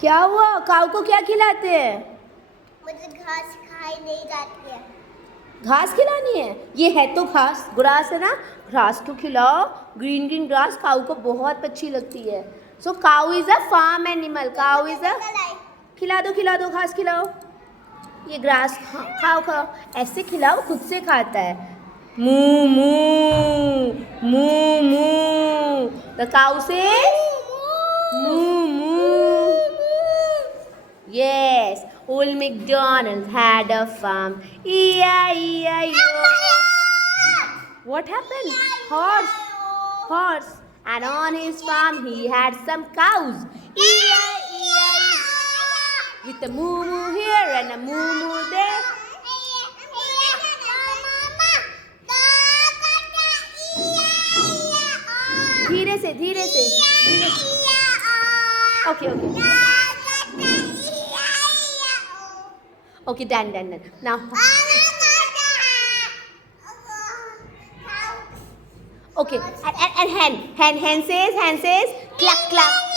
क्या हुआ? काऊ को क्या खिलाते हैं? मुझे घास खाई नहीं जाती है। घास खिलानी है? ये है तो घास, ग्रास है ना, घास को खिलाओ। ग्रीन ग्रीन ग्रास काऊ को बहुत अच्छी लगती है। So cow is a farm animal. Cow is a, खिला दो घास खिलाओ। ये ग्रास खाओ खाओ, ऐसे खिलाओ, खुद से खाता है। मू मू मू मू। द काऊ से moo moo. Yes, old MacDonald had a farm. E-I-E-I-O. What happened? Horse. And on his farm he had some cows. E-I-E-I. With a moo moo here and a moo moo there. धीरे से धीरे से। Okay. Okay, done. Now. Okay, and hen says, cluck cluck.